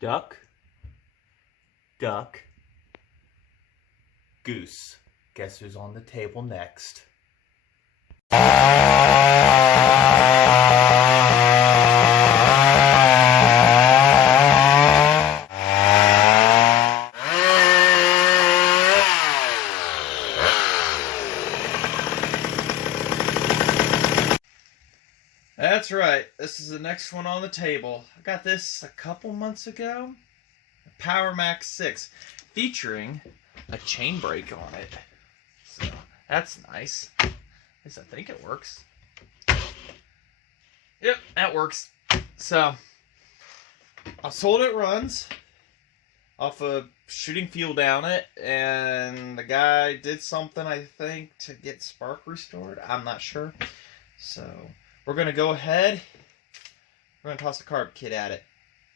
Duck, duck, goose. Guess who's on the table next? That's right. This is the next one on the table. I got this a couple months ago. A Power Max 6 featuring a chain brake on it. So that's nice. At least I think it works. Yep, that works. So I sold it runs off of shooting fuel down it, and the guy did something, I think, to get spark restored. I'm not sure. So we're going to go ahead. We're going to toss a carb kit at it.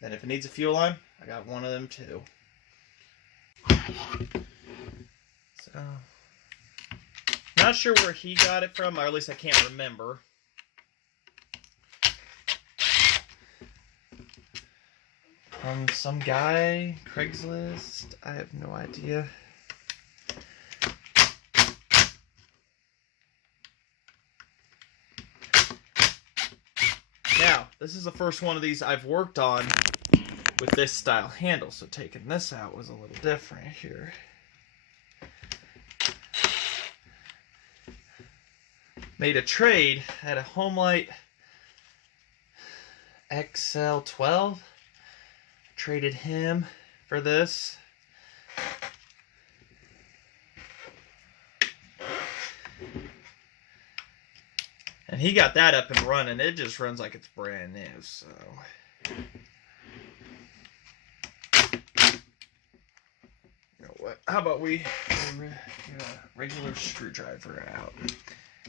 Then if it needs a fuel line, I got one of them too. So, not sure where he got it from, or at least I can't remember. From some guy, Craigslist, I have no idea. Now, this is the first one of these I've worked on with this style handle, so taking this out was a little different here. Made a trade at a Homelight XL12. Traded him for this. And he got that up and running. It just runs like it's brand new, so. You know what? How about we get a regular screwdriver out?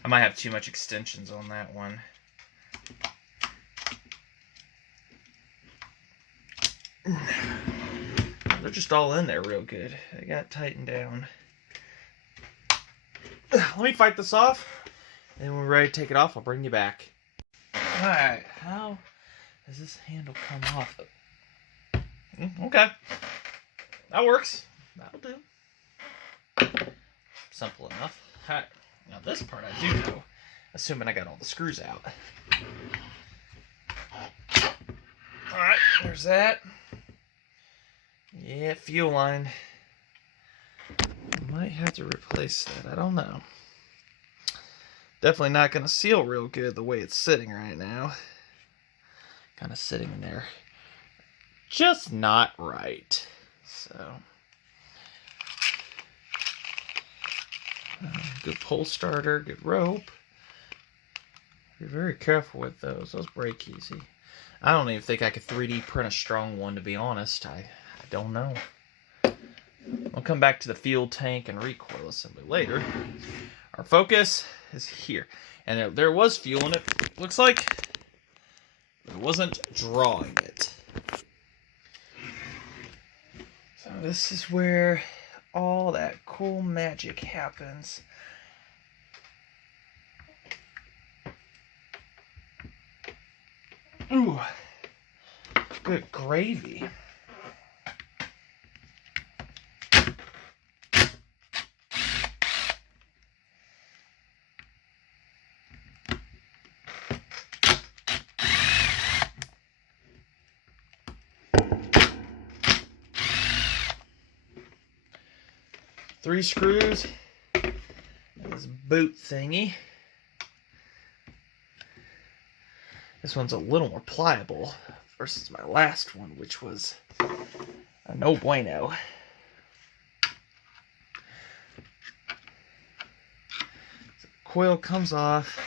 I might have too much extensions on that one. They're just all in there real good. They got tightened down. Let me fight this off. And when we're ready to take it off, I'll bring you back. Alright, how does this handle come off? Okay. That works. That'll do. Simple enough. Alright, now this part I do know, assuming I got all the screws out. Alright, there's that. Yeah, fuel line. Might have to replace that. I don't know. Definitely not going to seal real good the way it's sitting right now. Kind of sitting in there. Just not right. So. Good pull starter. Good rope. Be very careful with those. Those break easy. I don't even think I could 3D print a strong one, to be honest. I don't know. I'll come back to the fuel tank and recoil assembly later. Our focus is here. And there was fuel in it. Looks like it wasn't drawing it. So this is where all that cool magic happens. Ooh. Good gravy. Three screws and this boot thingy. This one's a little more pliable versus my last one, which was a no bueno. So coil comes off.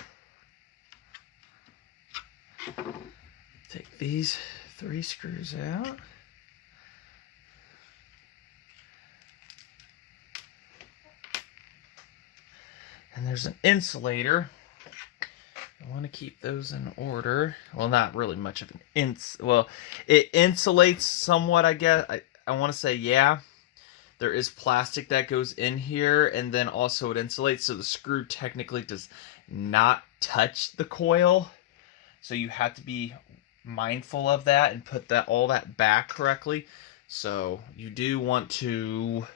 Take these three screws out. And there's an insulator. I want to keep those in order. Well, not really much of an well, it insulates somewhat, I guess. I want to say, yeah. There is plastic that goes in here, and then also it insulates, so the screw technically does not touch the coil. So you have to be mindful of that and put all that back correctly. So you do want to,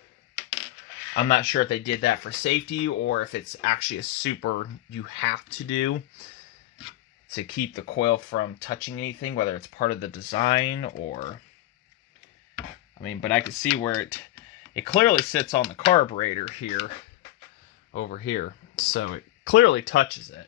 I'm not sure if they did that for safety or if it's actually a super you have to do to keep the coil from touching anything, whether it's part of the design or, I mean, but I can see where it clearly sits on the carburetor here, over here. So it clearly touches it.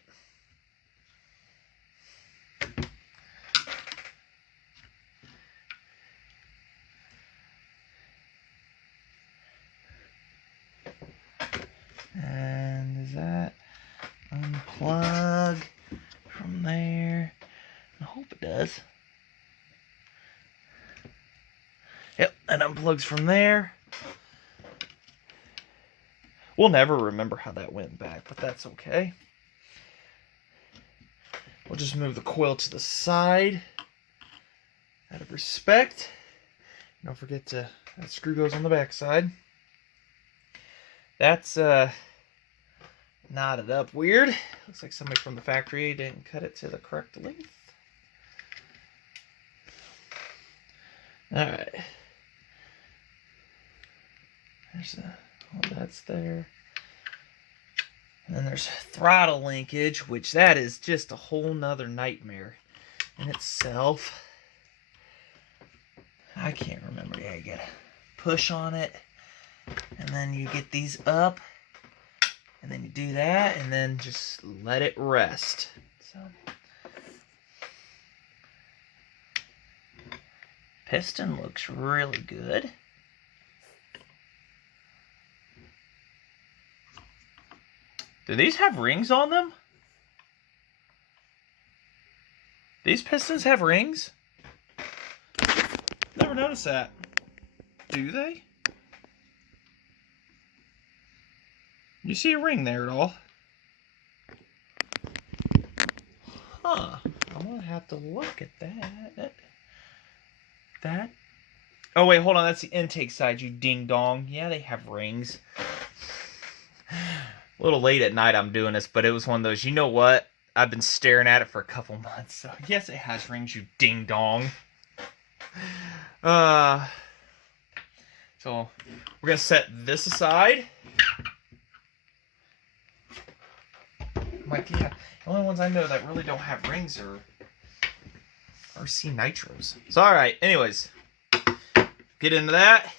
And does that unplug from there? I hope it does. Yep, it unplugs from there. We'll never remember how that went back, but that's okay. We'll just move the coil to the side out of respect. Don't forget that screw goes on the back side. That's knotted up weird. Looks like somebody from the factory didn't cut it to the correct length. Alright. There's that's there. And then there's throttle linkage, which that is just a whole nother nightmare in itself. I can't remember. Yeah, you gotta push on it, and then you get these up, and then you do that, and then just let it rest. So, piston looks really good. Do these have rings on them? These pistons have rings? Never noticed that. Do they? You see a ring there at all? Huh. I'm gonna have to look at that. That? Oh wait, hold on. That's the intake side, you ding dong. Yeah, they have rings. A little late at night I'm doing this, but it was one of those, you know what? I've been staring at it for a couple months, so yes, it has rings, you ding dong. So we're gonna set this aside. Like, yeah, the only ones I know that really don't have rings are RC Nitros. So alright, anyways, get into that.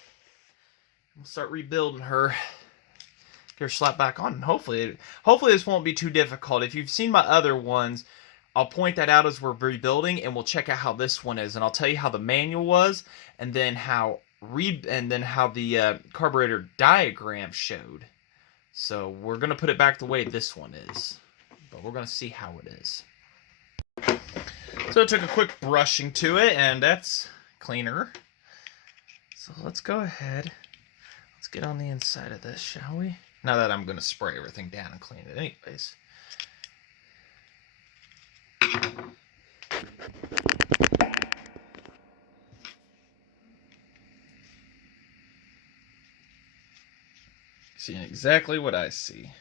We'll start rebuilding her. Get her slapped back on, and hopefully this won't be too difficult. If you've seen my other ones, I'll point that out as we're rebuilding, and we'll check out how this one is, and I'll tell you how the manual was, and then how the carburetor diagram showed. So we're gonna put it back the way this one is, but we're gonna see how it is. So it took a quick brushing to it, and that's cleaner. So let's go ahead. Let's get on the inside of this, shall we? Now that I'm going to spray everything down and clean it anyways. Seeing exactly what I see.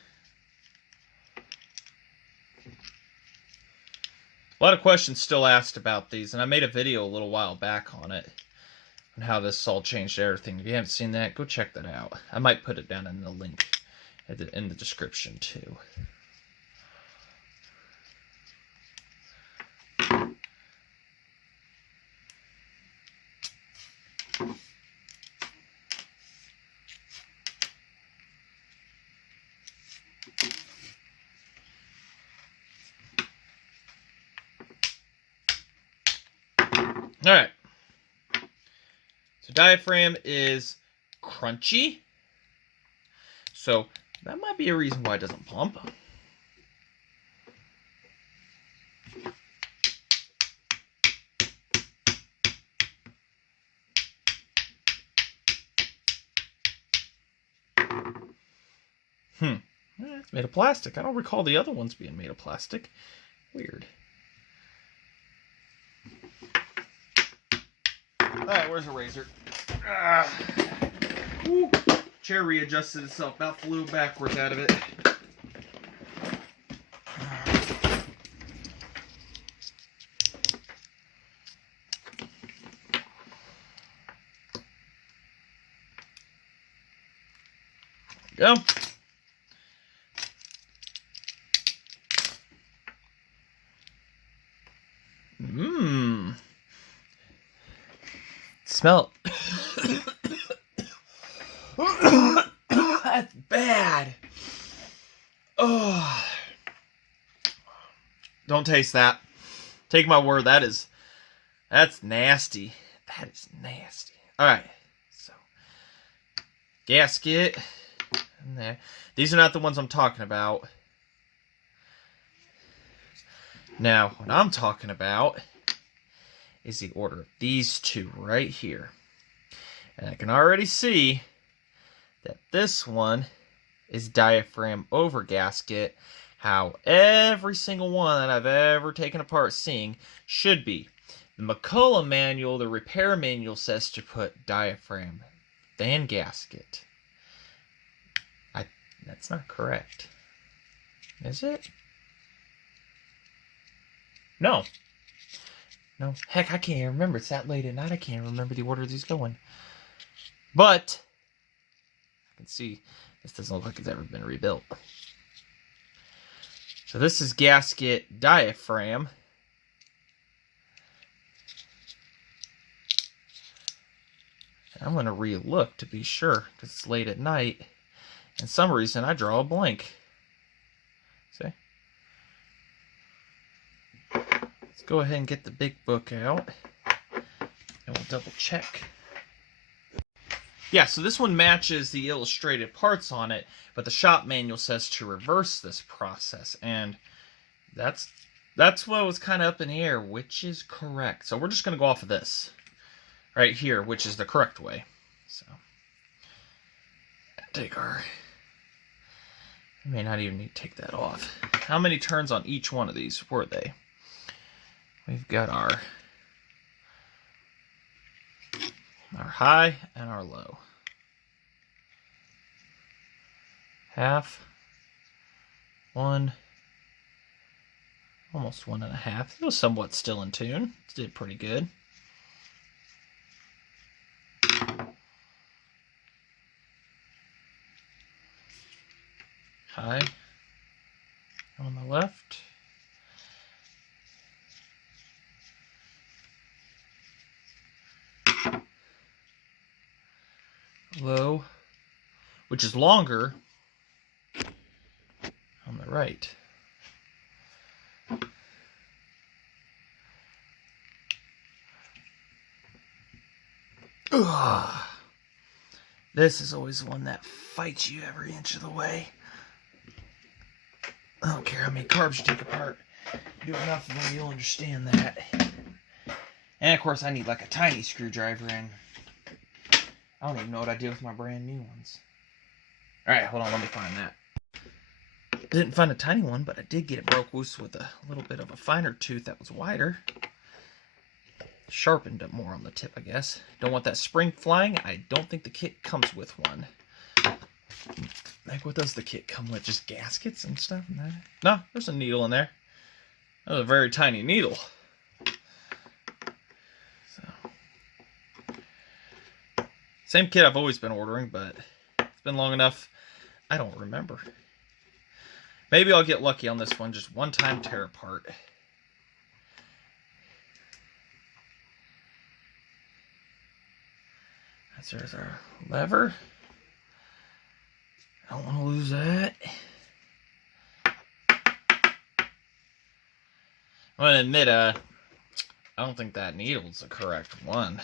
A lot of questions still asked about these, and I made a video a little while back on it. And how this all changed everything. If you haven't seen that, go check that out. I might put it down in the link in the description too. Alright. So diaphragm is crunchy. So that might be a reason why it doesn't pump. It's made of plastic. I don't recall the other ones being made of plastic. Weird. Alright, where's the razor? Chair readjusted itself. About flew backwards out of it. go. Mmm. Smell it. That's bad. Oh. Don't taste that. Take my word, that's nasty. That is nasty. Alright. So gasket in there. These are not the ones I'm talking about. Now, what I'm talking about is the order of these two right here. And I can already see that this one is diaphragm over gasket, how every single one that I've ever taken apart seeing should be. The McCulloch manual, the repair manual, says to put diaphragm, then gasket. That's not correct. Is it? No. No. Heck, I can't even remember. It's that late at night. I can't remember the order these go in. But I can see this doesn't look like it's ever been rebuilt. So this is gasket diaphragm. I'm going to re-look to be sure because it's late at night. And some reason I draw a blank. See? Let's go ahead and get the big book out. And we'll double check. Yeah, so this one matches the illustrated parts on it, but the shop manual says to reverse this process. And that's what was kind of up in the air, which is correct. So we're just going to go off of this right here, which is the correct way. So take our... I may not even need to take that off. How many turns on each one of these were they? We've got our high and our low. Half, one, almost 1.5. It was somewhat still in tune. It did pretty good. High on the left. Low, which is longer on the right. Ugh. This is always one that fights you every inch of the way. I don't care how many carbs you take apart. You do enough of them, you'll understand that. And of course, I need like a tiny screwdriver, and I don't even know what I did with my brand new ones. Alright, hold on, let me find that. I didn't find a tiny one, but I did get it broke loose with a little bit of a finer tooth that was wider. Sharpened it more on the tip, I guess. Don't want that spring flying. I don't think the kit comes with one. Like, what does the kit come with? Just gaskets and stuff? No, there's a needle in there. That was a very tiny needle. So, same kit I've always been ordering, but it's been long enough, I don't remember. Maybe I'll get lucky on this one. Just one time tear apart. There's our lever. I don't want to lose that. I'm going to admit, I don't think that needle's the correct one.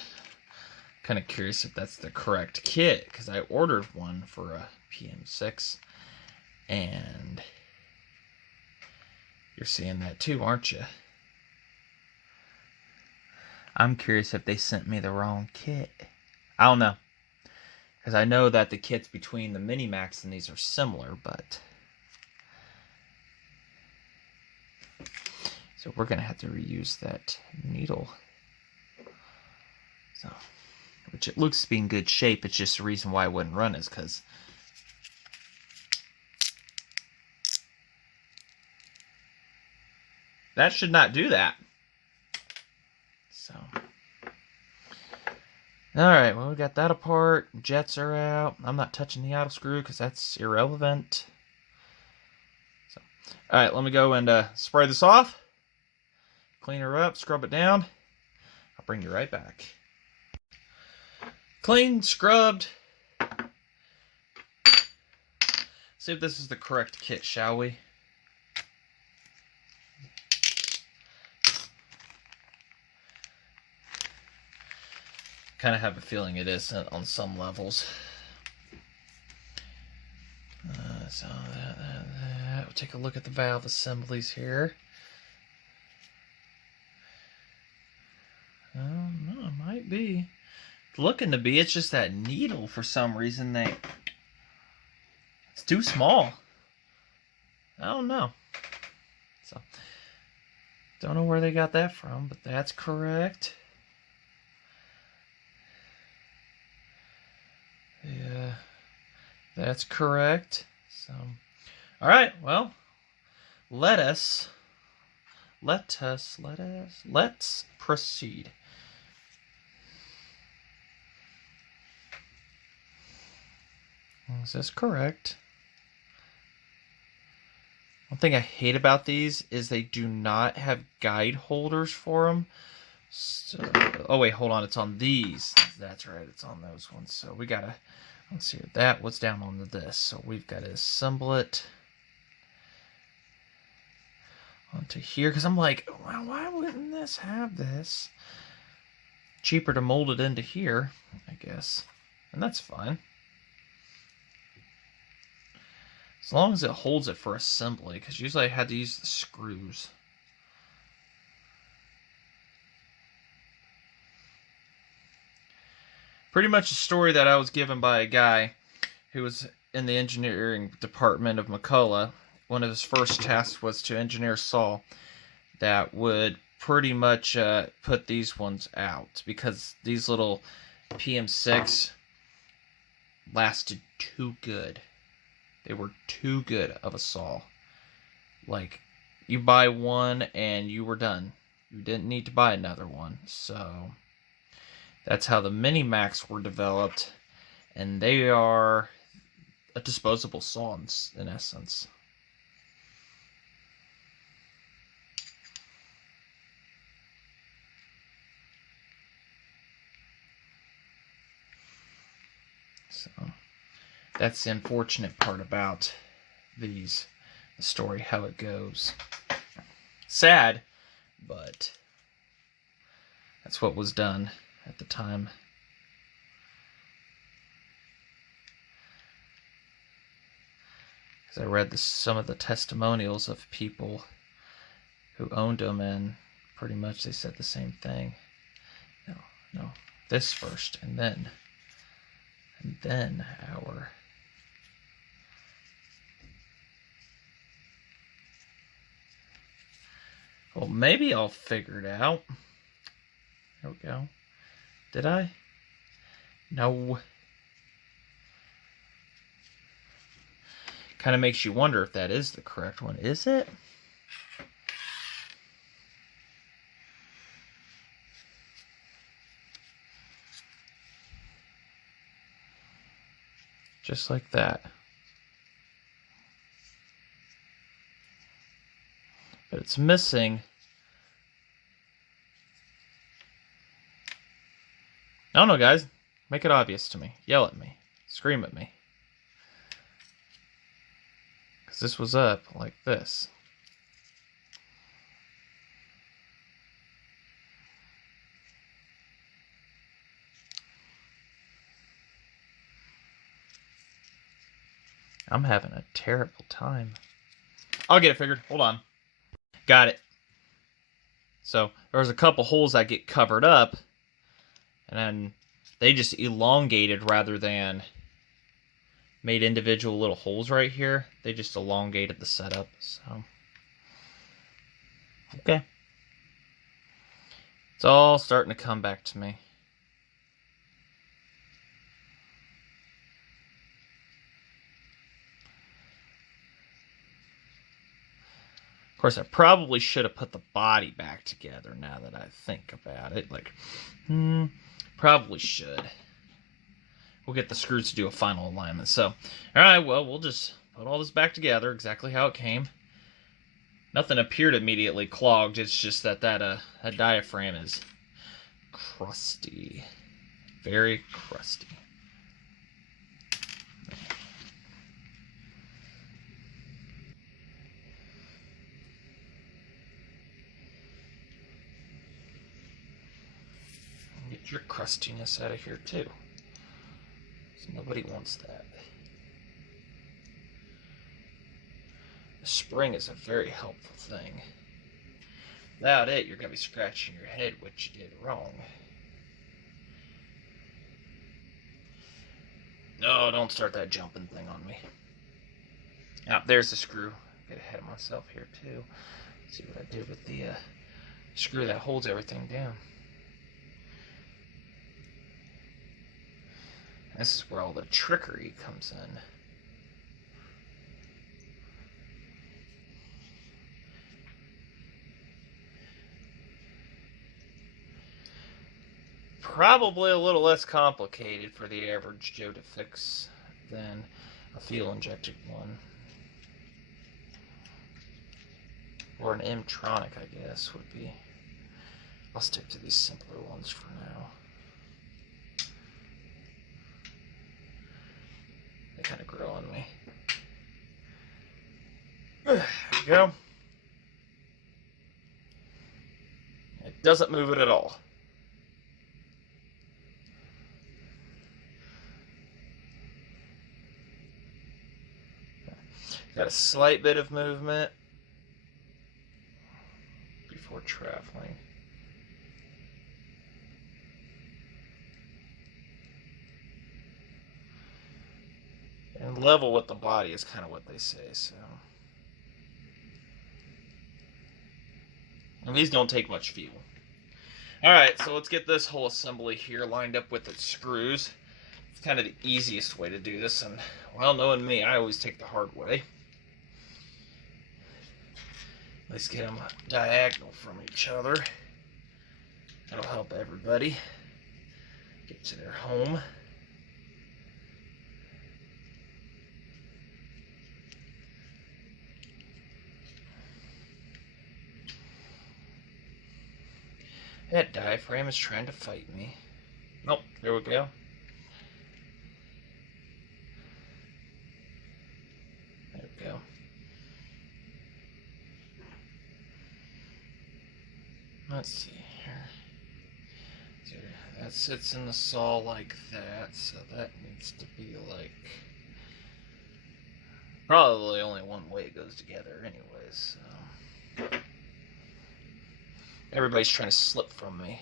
Kind of curious if that's the correct kit, because I ordered one for a PM6, and you're seeing that too, aren't you? I'm curious if they sent me the wrong kit. I don't know, because I know that the kits between the Mini-Max and these are similar, but... So we're going to have to reuse that needle. So, which it looks to be in good shape. It's just the reason why I wouldn't run is because that should not do that. So, Alright, well, we got that apart. Jets are out. I'm not touching the auto screw because that's irrelevant. So, alright, let me go and spray this off. Clean her up, scrub it down. I'll bring you right back. Clean, scrubbed. See if this is the correct kit, shall we? Kind of have a feeling it is on some levels. So that. We'll take a look at the valve assemblies here. No, it might be. It's looking to be. It's just that needle for some reason it's too small. I don't know. So don't know where they got that from, but that's correct. Yeah, that's correct. So, all right. Well, let's proceed. Is this correct? One thing I hate about these is they do not have guide holders for them. So, oh wait, hold on. It's on these. That's right. It's on those ones. So we gotta. Let's see that. What's down on this? So we've got to assemble it onto here because I'm like, well, why wouldn't this have this? Cheaper to mold it into here, I guess, and that's fine. As long as it holds it for assembly, because usually I had to use the screws. Pretty much a story that I was given by a guy who was in the engineering department of McCulloch. One of his first tasks was to engineer a saw that would pretty much put these ones out, because these little PM6 lasted too good. They were too good of a saw. Like, you buy one and you were done. You didn't need to buy another one. So that's how the Mini Max were developed, and they are a disposable saw in essence. So that's the unfortunate part about these, the story, how it goes. Sad, but that's what was done at the time. Because I read some of the testimonials of people who owned them, and pretty much they said the same thing. No, this first, and then our. Well, maybe I'll figure it out. There we go. Did I? No. Kind of makes you wonder if that is the correct one. Is it? Just like that. But it's missing. I don't know, guys. Make it obvious to me. Yell at me. Scream at me. Because this was up like this. I'm having a terrible time. I'll get it figured. Hold on. Got it. So there's a couple holes that get covered up, and then they just elongated rather than made individual little holes right here. They just elongated the setup. So okay. It's all starting to come back to me. Of course, I probably should have put the body back together now that I think about it. Like, Probably should. We'll get the screws to do a final alignment. So, alright, well, we'll just put all this back together exactly how it came. Nothing appeared immediately clogged. It's just that that diaphragm is crusty. Very crusty. Get your crustiness out of here too. So nobody wants that. The spring is a very helpful thing. Without it, you're going to be scratching your head what you did wrong. No, don't start that jumping thing on me. Ah, there's the screw. Get ahead of myself here too. See what I did with the screw that holds everything down. This is where all the trickery comes in. Probably a little less complicated for the average Joe to fix than a fuel-injected one. Or an M-tronic, I guess, would be. I'll stick to these simpler ones for now. They kind of grow on me. There we go. It doesn't move it at all. Got a slight bit of movement before traveling. And level with the body is kind of what they say, so. And these don't take much fuel. Alright, so let's get this whole assembly here lined up with its screws. It's kind of the easiest way to do this, and well, knowing me, I always take the hard way. Let's get them diagonal from each other. That'll help everybody get to their home. That diaphragm is trying to fight me. Nope, there we go. There we go. Let's see here. That sits in the saw like that, so that needs to be like probably only one way it goes together anyways. So. Everybody's trying to slip from me.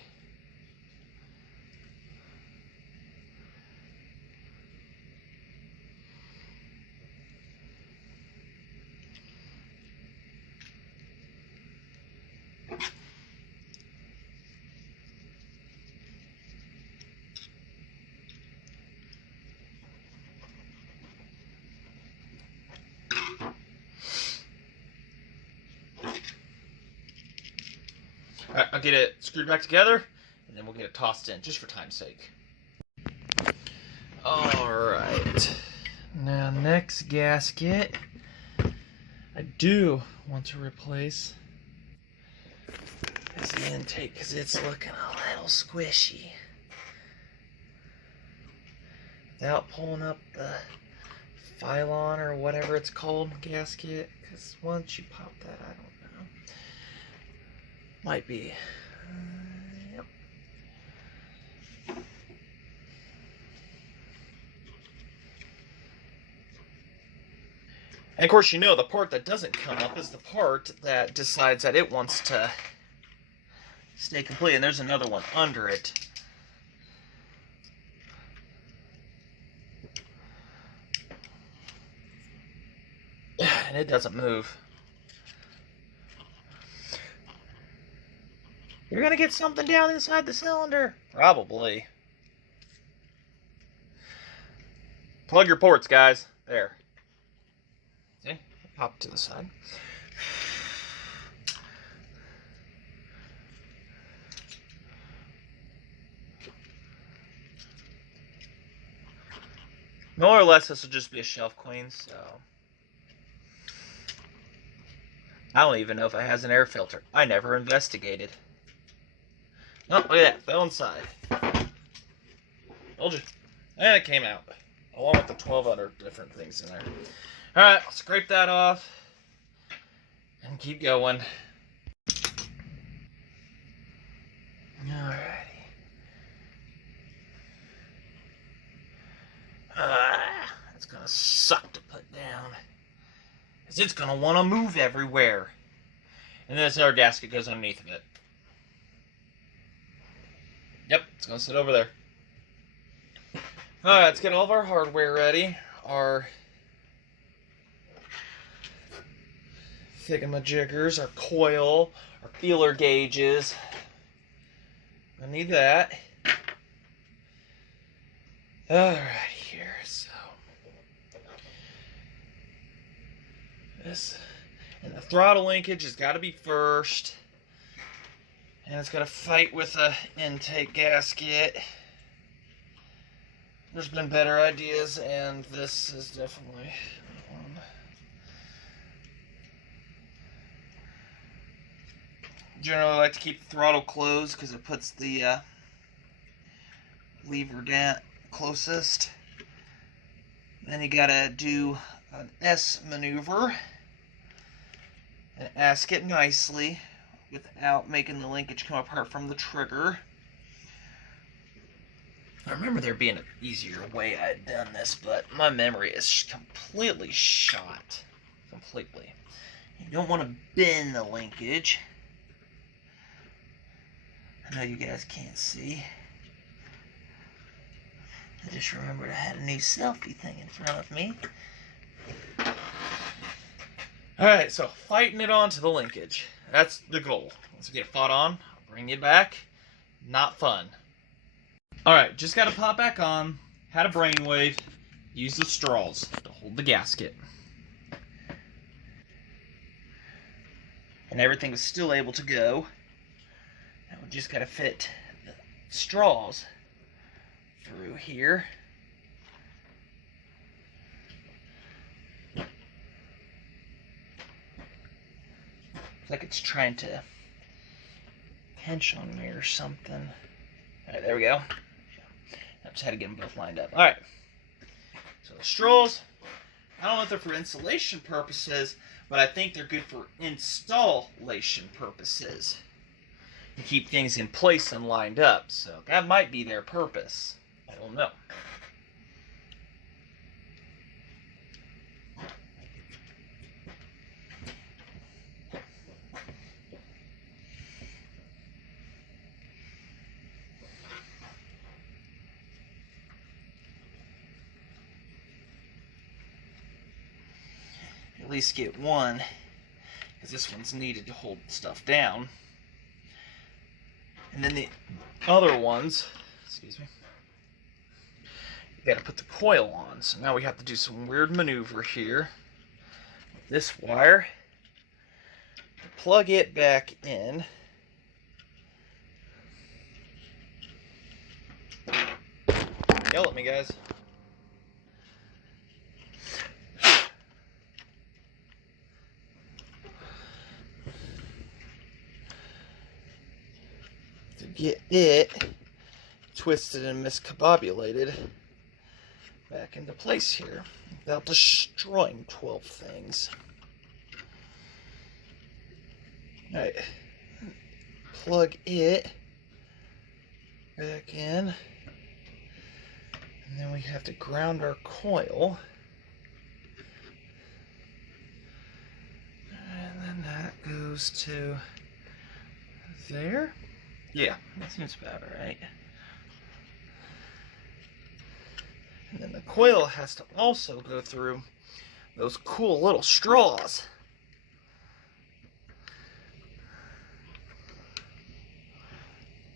Alright, I'll get it screwed back together, and then we'll get it tossed in, just for time's sake. Alright. Now, next gasket, I do want to replace this intake, because it's looking a little squishy. Without pulling up the Phylon, or whatever it's called, gasket, because once you pop that, I don't know. Might be. Yep. And of course, you know, the part that doesn't come up is the part that decides that it wants to stay complete. And there's another one under it. And it doesn't move. You're gonna get something down inside the cylinder. Probably. Plug your ports, guys. There. See? Pop to the side. More or less, this will just be a shelf clean, so... I don't even know if it has an air filter. I never investigated. Oh, look at that. Fell inside. Told you. And it came out. Along with the 12 other different things in there. Alright, I'll scrape that off. And keep going. Alrighty. It's gonna suck to put down. Because it's gonna want to move everywhere. And this other gasket goes underneath of it. Yep, it's gonna sit over there. Alright, let's get all of our hardware ready. Our thingamajiggers, our coil, our feeler gauges. I need that. Alright, here, so. This. And the throttle linkage has got to be first. And it's got to fight with a intake gasket. There's been better ideas, and this is definitely one. Generally, I like to keep the throttle closed because it puts the lever down closest. Then you gotta do an S maneuver and ask it nicely without making the linkage come apart from the trigger. I remember there being an easier way I had done this, but my memory is completely shot. Completely. You don't want to bend the linkage. I know you guys can't see. I just remembered I had a new selfie thing in front of me. Alright, so fighting it onto the linkage. That's the goal. Once you get it fought on, I'll bring you back. Not fun. Alright, just got to pop back on. Had a brainwave. Use the straws to hold the gasket. And everything is still able to go. Now we just got to fit the straws through here. It's like it's trying to pinch on me or something. Alright, there we go. I just had to get them both lined up. Alright. So the straws, I don't know if they're for insulation purposes, but I think they're good for installation purposes. To keep things in place and lined up. So that might be their purpose. I don't know. At least get one, because this one's needed to hold stuff down. And then the other ones, excuse me, you gotta put the coil on. So now we have to do some weird maneuver here. With this wire, plug it back in. Yell at me, guys. Get it twisted and miscombobulated back into place here without destroying 12 things. Alright, plug it back in, and then we have to ground our coil, and then that goes to there. Yeah, that seems about right. And then the coil has to also go through those cool little straws.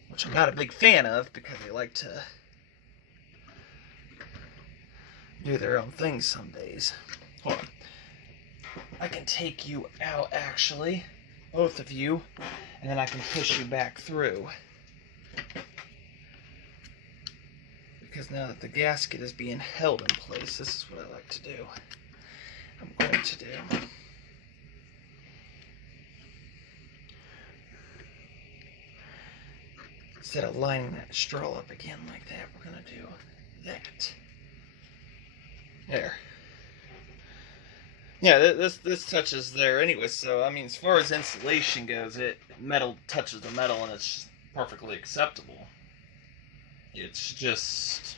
Which I'm not a big fan of because they like to do their own thing some days. Hold on. I can take you out actually. Both of you, and then I can push you back through. because now that the gasket is being held in place, this is what I like to do. I'm going to do. Instead of lining that straw up again like that, we're going to do that. There. Yeah, this touches there anyway, so, I mean, as far as insulation goes, metal touches the metal and it's perfectly acceptable. It's just,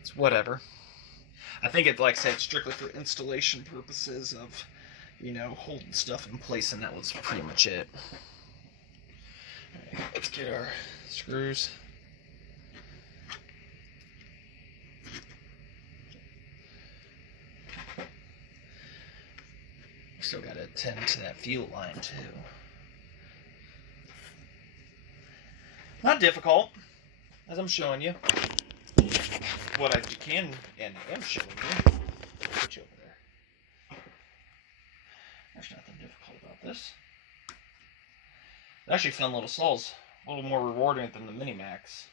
it's whatever. I think it's, like I said, strictly for installation purposes of, you know, holding stuff in place, and that was pretty much it. Alright, let's get our screws. Still got to attend to that fuel line too. Not difficult, as I'm showing you. What I can and am showing you. Put you over there. There's nothing difficult about this. Actually, fun little saws. A little more rewarding than the Mini-Max.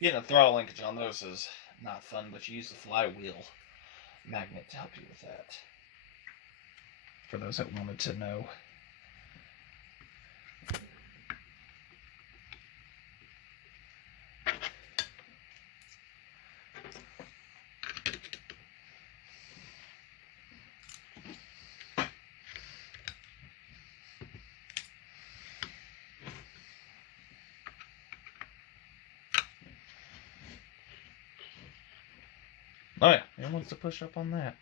Getting a throttle linkage on those is not fun, but you use the flywheel magnet to help you with that. For those that wanted to know. Oh yeah, who wants to push up on that?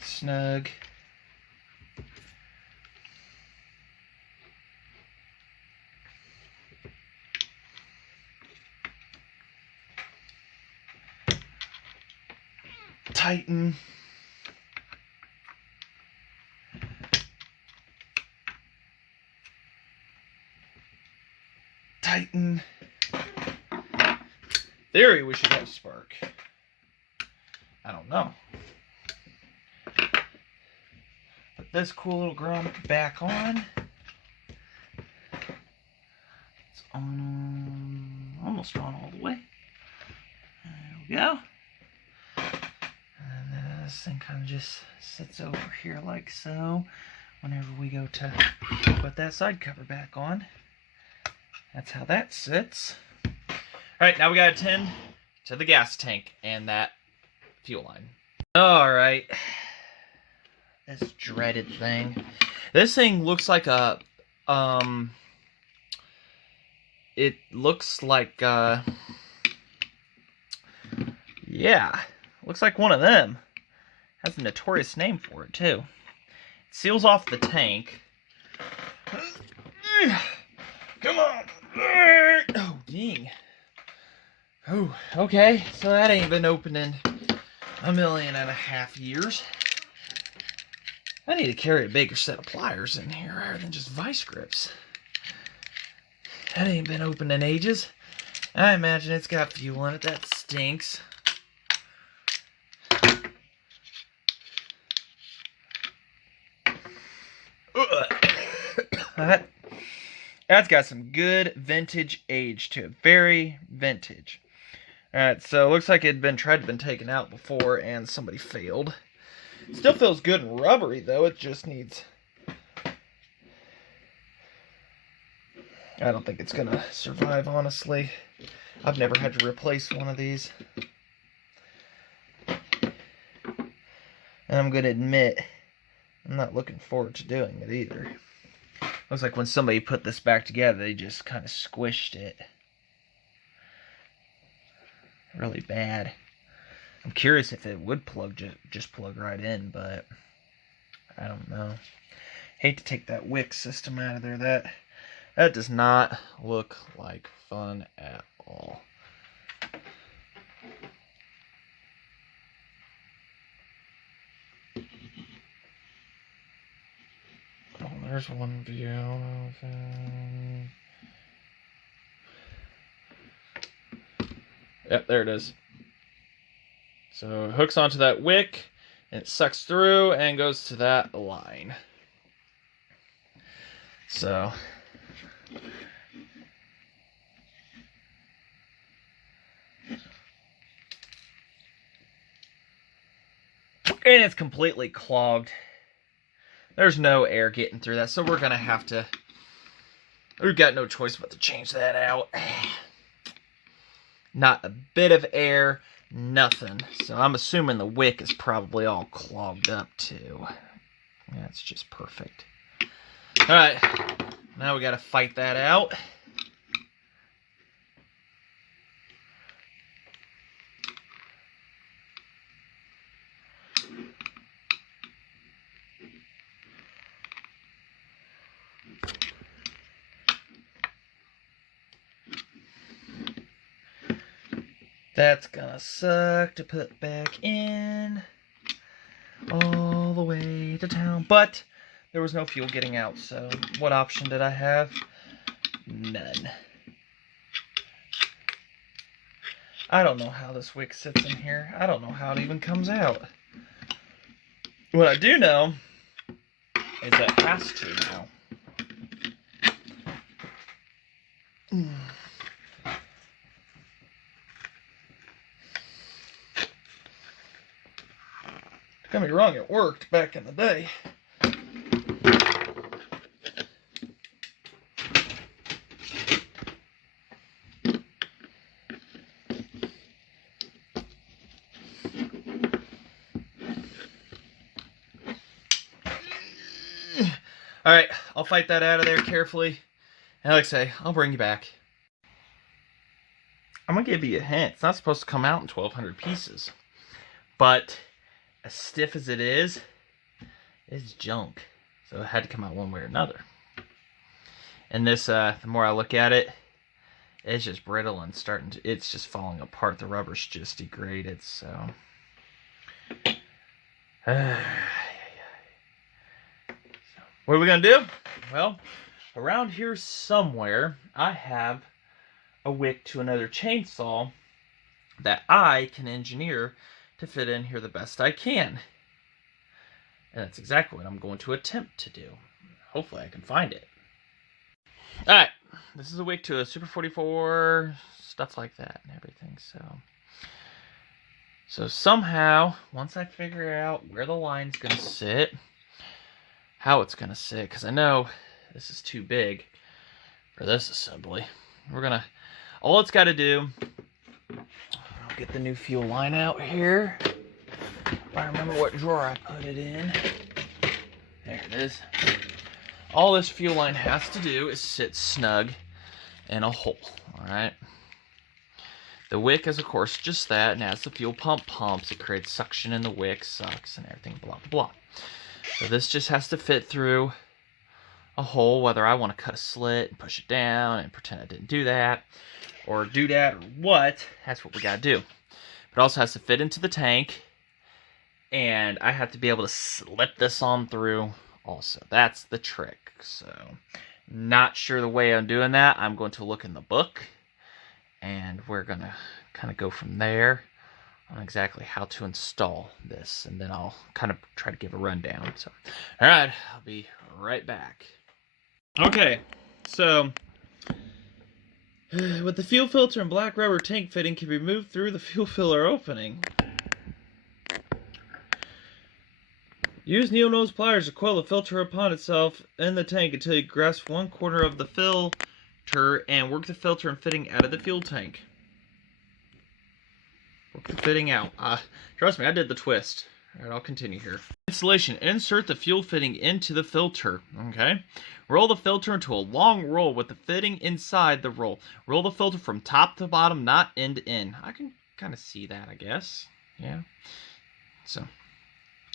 Snug. Tighten. Tighten. Theory, we should have spark. I don't know. Put this cool little grommet back on. It's on, almost on all the way. There we go. And then this thing kind of just sits over here like so. Whenever we go to put that side cover back on. That's how that sits. Alright, now we gotta attend to the gas tank and that fuel line. Alright. This dreaded thing. This thing looks like a, it looks like, yeah. Looks like one of them. Has a notorious name for it, too. It seals off the tank. Come on. Oh, dang. Oh, okay. So that ain't been opened in 1.5 million years. I need to carry a bigger set of pliers in here rather than just vice grips. That ain't been opened in ages. I imagine it's got fuel in it. That stinks. That's got some good vintage age to it. Very vintage. Alright, so it looks like it had been taken out before and somebody failed. It still feels good and rubbery though. It just needs... I don't think it's gonna survive, honestly. I've never had to replace one of these. And I'm gonna admit, I'm not looking forward to doing it either. Looks like when somebody put this back together, they just kind of squished it. Really bad. I'm curious if it would just plug right in, but I don't know. Hate to take that wick system out of there. That does not look like fun at all. Oh, there's one view. Yep, there it is. So it hooks onto that wick, and it sucks through and goes to that line. So and it's completely clogged. There's no air getting through that, so we're gonna have to. We've got no choice but to change that out. Not a bit of air, nothing. So I'm assuming the wick is probably all clogged up too. That's just perfect. All right, now we got to fight that out. That's gonna suck to put back in all the way to town. But there was no fuel getting out, so what option did I have? None. I don't know how this wick sits in here. I don't know how it even comes out. What I do know is that it has to now. Don't get me wrong, it worked back in the day. Alright, I'll fight that out of there carefully. And like I say, I'll bring you back. I'm going to give you a hint. It's not supposed to come out in 1,200 pieces. But as stiff as it is, it's junk. So it had to come out one way or another. And this, the more I look at it, it's just brittle and it's just falling apart. The rubber's just degraded, so. What are we going to do? Well, around here somewhere, I have a wick to another chainsaw that I can engineer to fit in here the best I can. And that's exactly what I'm going to attempt to do. Hopefully I can find it. Alright, this is a wick to a Super 44, stuff like that and everything. So somehow, once I figure out where the line's going to sit, how it's going to sit, because I know this is too big for this assembly. All it's got to do, I'll get the new fuel line out here. I remember what drawer I put it in. There it is. All this fuel line has to do is sit snug in a hole, alright? The wick is, of course, just that, and as the fuel pump pumps, it creates suction in the wick, sucks, and everything, blah, blah, blah. So this just has to fit through a hole, whether I want to cut a slit and push it down and pretend I didn't do that, or do that, or what, that's what we got to do. It also has to fit into the tank, and I have to be able to slip this on through also. That's the trick. So, not sure the way I'm doing that. I'm going to look in the book, and we're going to kind of go from there on exactly how to install this, and then I'll kind of try to give a rundown. So, all right, I'll be right back. Okay, so with the fuel filter and black rubber tank fitting can be moved through the fuel filler opening. Use needle nose pliers to coil the filter upon itself in the tank until you grasp one corner of the filter and work the filter and fitting out of the fuel tank. Work the fitting out. Trust me, I did the twist. Alright, I'll continue here. Installation. Insert the fuel fitting into the filter. Okay. Roll the filter into a long roll with the fitting inside the roll. Roll the filter from top to bottom, not end to end. I can kind of see that, I guess. Yeah. So,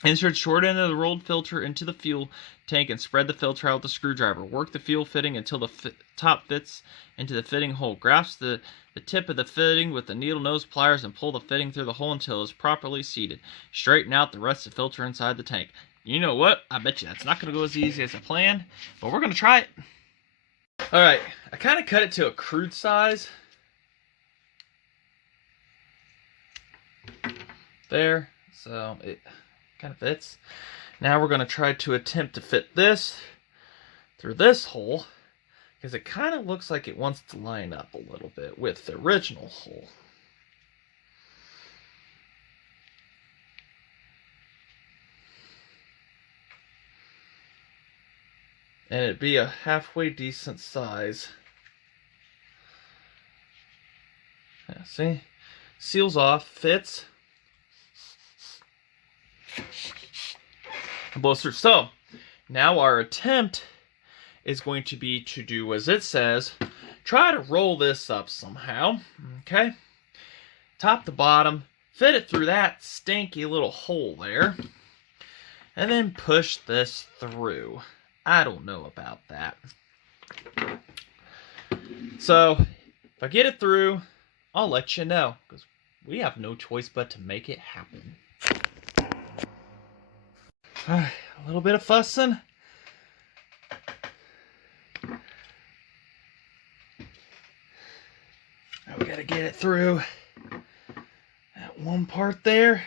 insert short end of the rolled filter into the fuel tank and spread the filter out with a screwdriver. Work the fuel fitting until the top fits into the fitting hole. Grasp the tip of the fitting with the needle nose pliers and pull the fitting through the hole until it is properly seated. Straighten out the rest of the filter inside the tank. You know what? I bet you that's not going to go as easy as I planned, but we're going to try it. Alright, I kind of cut it to a crude size. there, so it kind of fits. Now we're going to try to attempt to fit this through this hole, because it kind of looks like it wants to line up a little bit with the original hole. And it'd be a halfway decent size. Yeah, see? Seals off, fits. And blows through. So, now our attempt is going to be to do as it says. Try to roll this up somehow. Okay? Top to bottom. Fit it through that stinky little hole there. And then push this through. I don't know about that. So, if I get it through, I'll let you know. Because we have no choice but to make it happen. A little bit of fussing. Now we gotta get it through that one part there.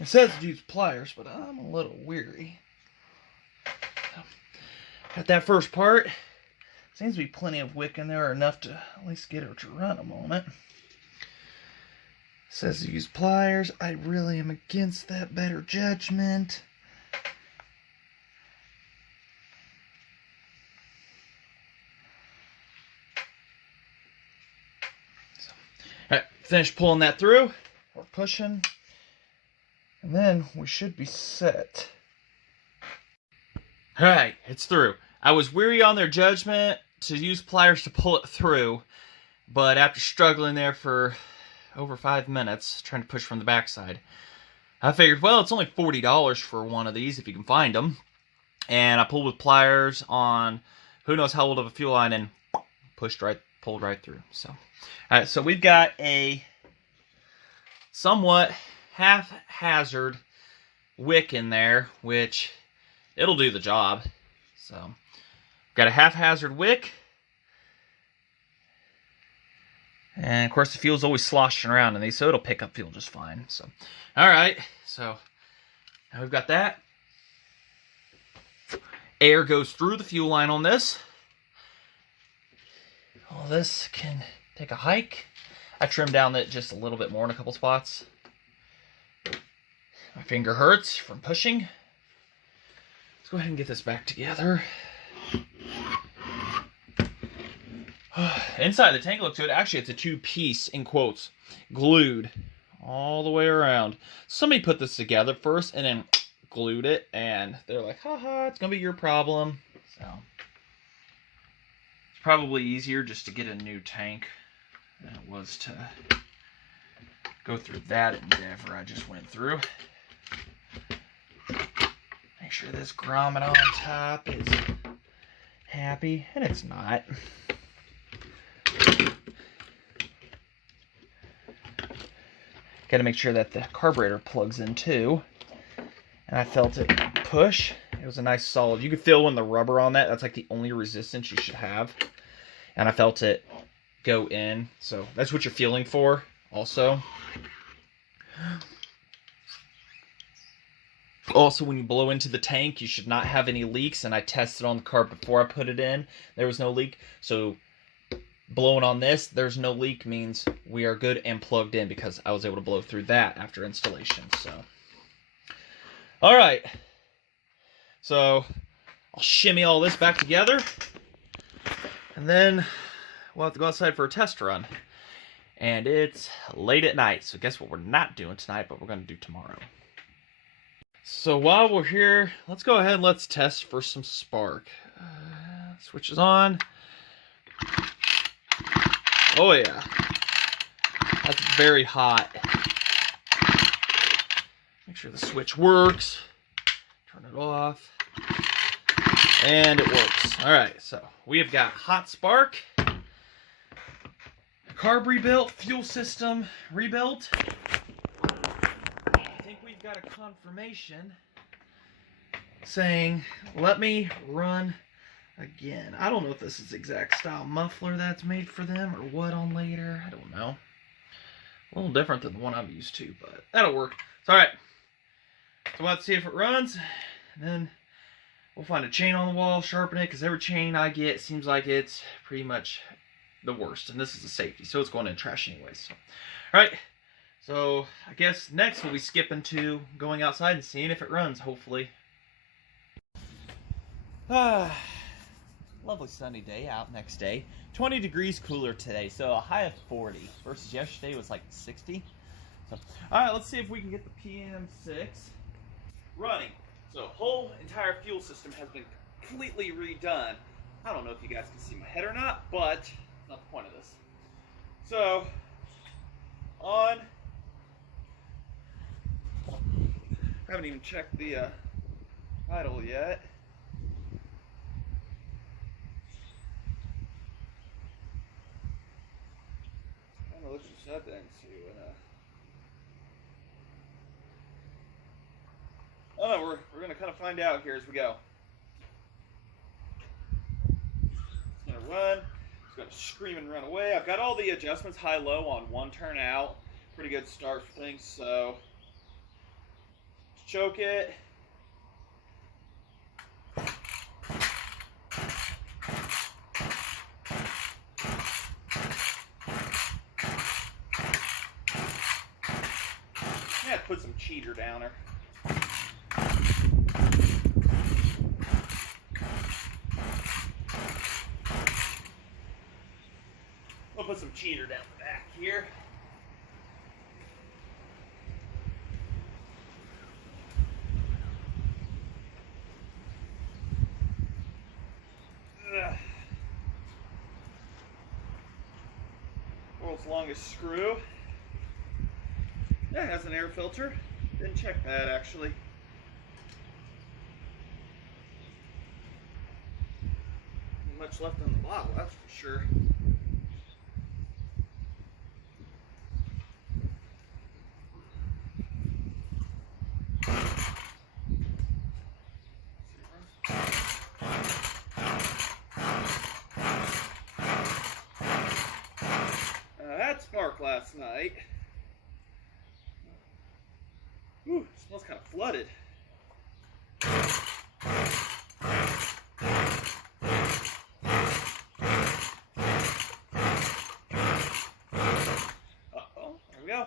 It says to use pliers, but I'm a little weary. Got that first part. Seems to be plenty of wick in there, enough to at least get her to run a moment. Says to use pliers. I really am against that better judgment. Alright, finish pulling that through. Or pushing. And then we should be set. Alright, it's through. I was weary on their judgment to use pliers to pull it through, but after struggling there for over 5 minutes trying to push from the backside, I figured, well, it's only $40 for one of these if you can find them. And I pulled with pliers on who knows how old of a fuel line and pulled right through. So, alright, so we've got a somewhat haphazard wick in there, which it'll do the job. So, got a haphazard wick. And, of course, the fuel's always sloshing around in these, so it'll pick up fuel just fine. So, alright. So, now we've got that. Air goes through the fuel line on this. All this can take a hike. I trimmed down it just a little bit more in a couple spots. My finger hurts from pushing. Go ahead and get this back together. Inside the tank looks good. Actually, it's a two-piece, in quotes, glued all the way around. Somebody put this together first and then glued it, and they're like, haha, it's going to be your problem. So, it's probably easier just to get a new tank than it was to go through that endeavor I just went through. Make sure this grommet on top is happy, and it's not. Got to make sure that the carburetor plugs in too. And I felt it push. It was a nice solid. You can feel when the rubber on that, that's like the only resistance you should have. And I felt it go in. So that's what you're feeling for also. Also, when you blow into the tank, you should not have any leaks. And I tested on the car before I put it in. There was no leak. So blowing on this, there's no leak, means we are good and plugged in, because I was able to blow through that after installation. So, all right. So I'll shimmy all this back together, and then we'll have to go outside for a test run. And it's late at night, so guess what we're not doing tonight, but we're going to do tomorrow. So while we're here, let's go ahead and let's test for some spark. Switch is on. Oh yeah, that's very hot. Make sure the switch works. Turn it off. And it works. Alright, so we have got hot spark, carb rebuilt, fuel system rebuilt. I think we've got a confirmation saying, let me run again. I don't know if this is the exact style muffler that's made for them or what on later. I don't know. A little different than the one I'm used to, but that'll work. It's alright. So we'll have to see if it runs. And then we'll find a chain on the wall, sharpen it, because every chain I get seems like it's pretty much the worst. And this is a safety, so it's going in the trash anyway. So, alright. So I guess next we'll be skipping to going outside and seeing if it runs, hopefully. Lovely sunny day out next day. 20 degrees cooler today, so a high of 40 versus yesterday was like 60. So, all right, let's see if we can get the PM6 running. So whole entire fuel system has been completely redone. I don't know if you guys can see my head or not, but that's not the point of this. So on, I haven't even checked the idle yet. Look at the settings see what oh no, we're gonna kind of find out here as we go. It's gonna run, it's gonna scream and run away. I've got all the adjustments high-low on one turn out. Pretty good start for things, so choke it. Put some cheater downer. We'll put some cheater down the back here. World's longest screw. Yeah, it has an air filter. Didn't check that actually. Not much left on the bottle, that's for sure. That sparked last night. Ooh, it smells kind of flooded. Uh-oh, there we go.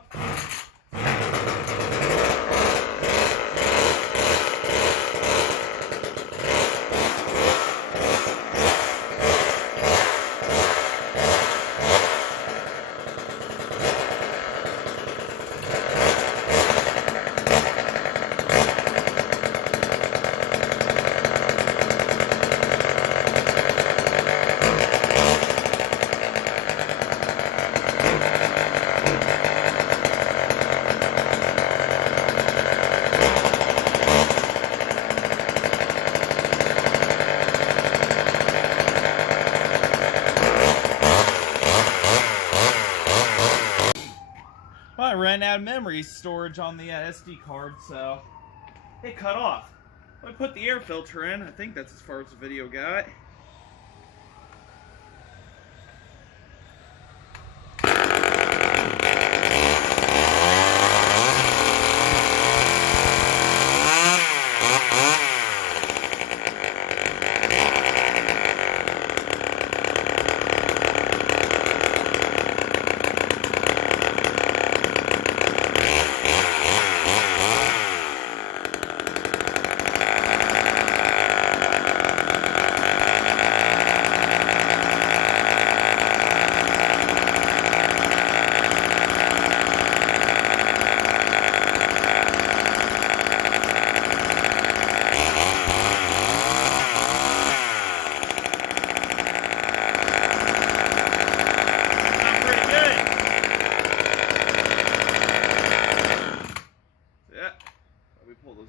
I ran out of memory storage on the SD card, so it cut off. I put the air filter in. I think that's as far as the video got.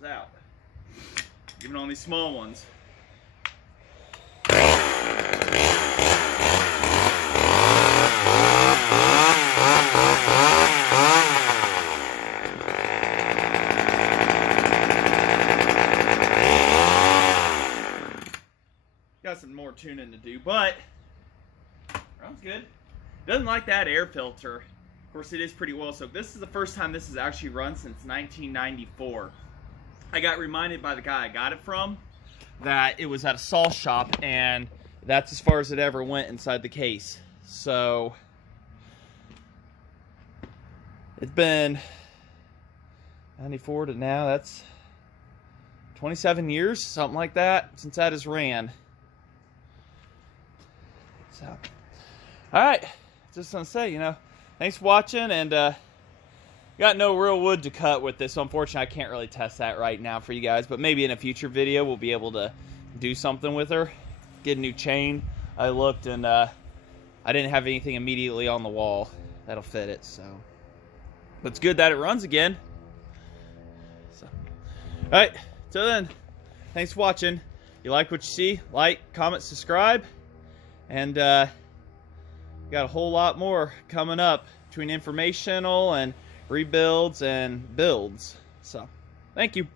Out, even on these small ones. Got some more tuning to do, but sounds good. Doesn't like that air filter. course, it is pretty well soaked. This is the first time this has actually run since 1994. I got reminded by the guy I got it from that it was at a saw shop, and that's as far as it ever went inside the case. So it's been 94 to now, that's 27 years, something like that, since that has ran. So, alright, just gonna say, you know, thanks for watching, and got no real wood to cut with this, so unfortunately I can't really test that right now for you guys, but maybe in a future video we'll be able to do something with her. Get a new chain. I looked, and I didn't have anything immediately on the wall that'll fit it, so. But it's good that it runs again. So, alright, till then, thanks for watching. If you like what you see, like, comment, subscribe, and got a whole lot more coming up between informational and rebuilds and builds. So, thank you.